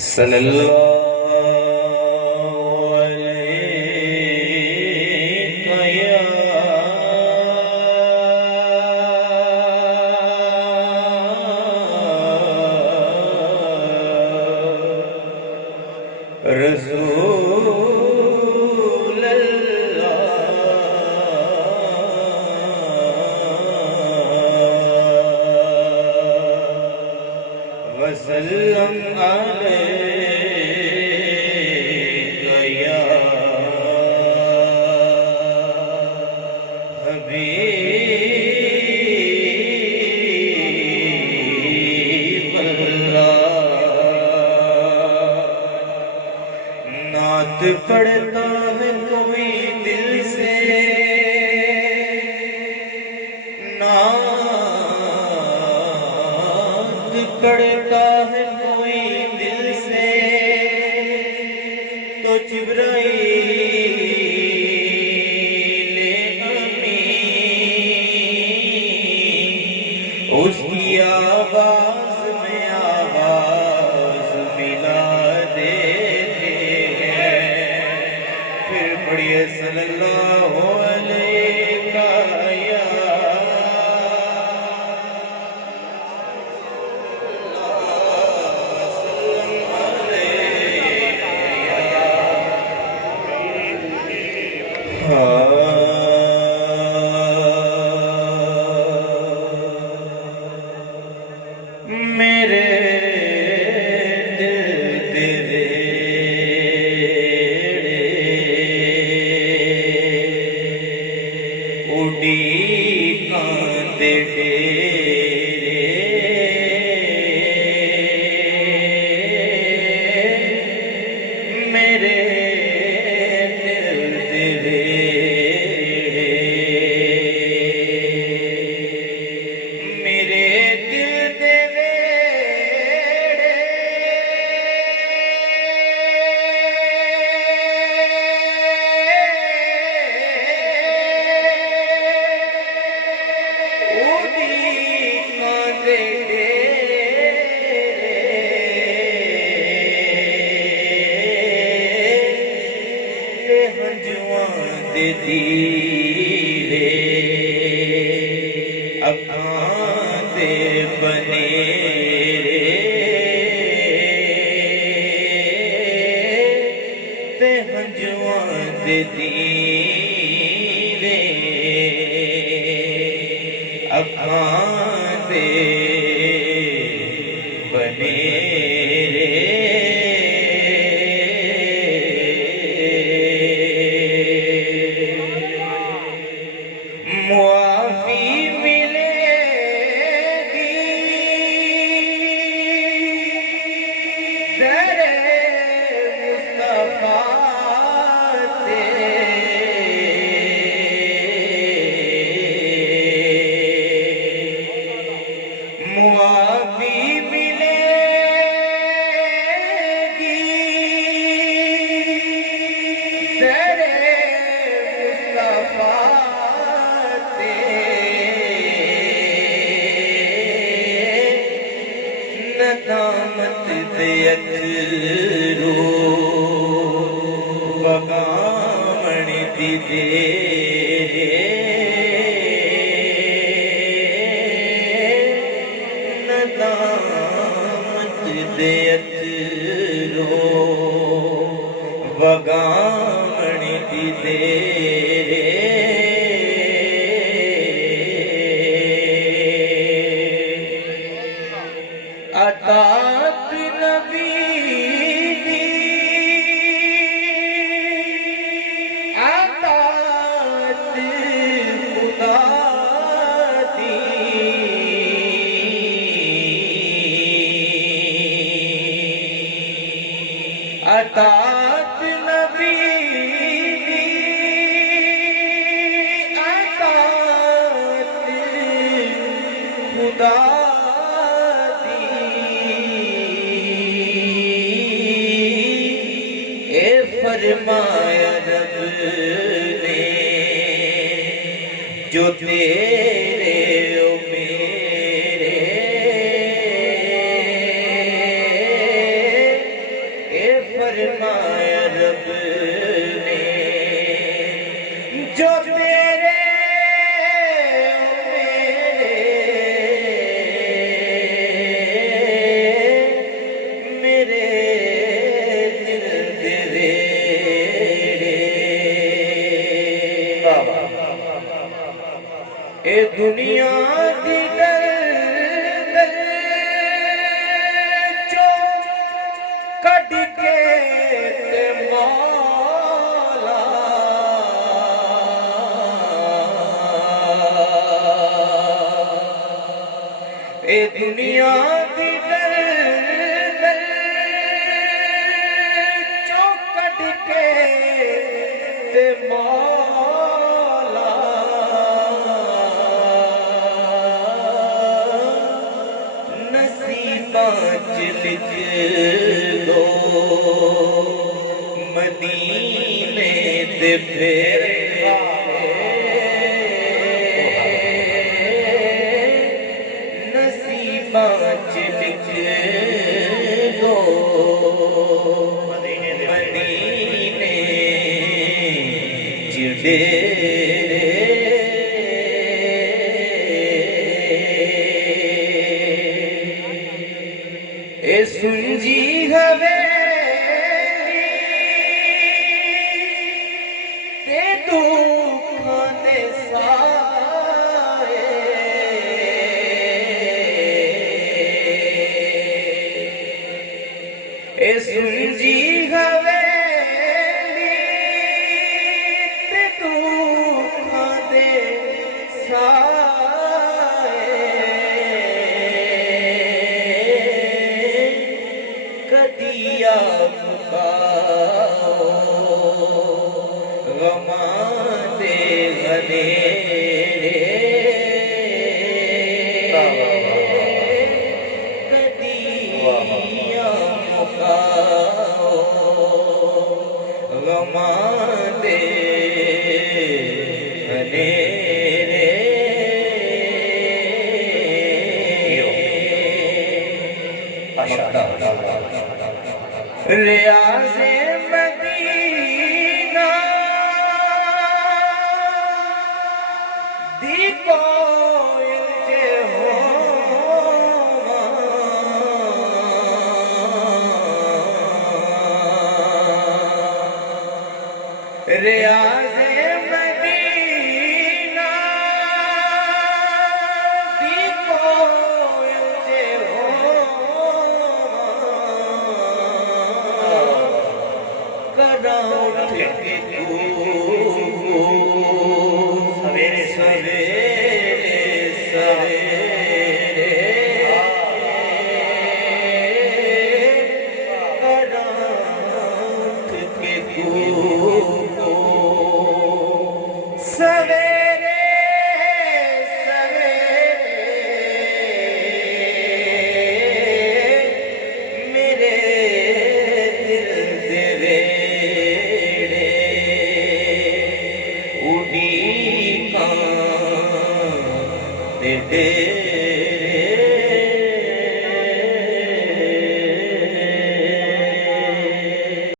सल्लल्लाहु अलैहि या रसूल अल्लाह वसल्लम अलैका या हबीब अल्लाह। नात पढ़ता है कोई दिल से, नात पढ़ता है कोई दिल से, तो जिब्राईल अमीन उसकी आवाज में आवाज मिला देते हैं। फिर पढ़िए सल्लल्लाहु अलैका या मेरे दिल तेरे उड़ी कांदे डेरे, मेरे दिल तेरे मेरे दिल दे वेड़े उड़ी कांदे डेरे, ते हंजुआं दे दीवे अखां दे बनेरे, ते हंजुआं दे दीवे अखां दे बनेरे। मुआफी मिलेगी तेरे मुस्तफा से, मुआफी मिलेगी तेरे मुस्तफा नदामत दे अथरू वगामण दी देरे, नदामत दे अथरू वगामण दी देरे। अतात नबी दी अतात खुदा दी, अतात नबी दी अतात खुदा फरमाया रब ने जो तेरे ओ मेरे मौला ए दुनिया दी दर दर चौकट के ते मौला नसीबां च लिख दो मदीने दे फेरे नसीबां च लिख दो मदीने च डेरे ए सुंजी हवेली ते दुखां दे साए ए सुंजी हवेली ते दुखां दे कदिया मुकाओ गमां दे गनेरे कदिया मुकाओ गमां दे गनेरे रियाज़े मदीना दी कोयल जे होवां रियाज़े मदीना दी कोयल जे सवेरे सवेरे सवेरे उठ के सवेरे सवेरे मेरे दिल दे उड़ीकां दे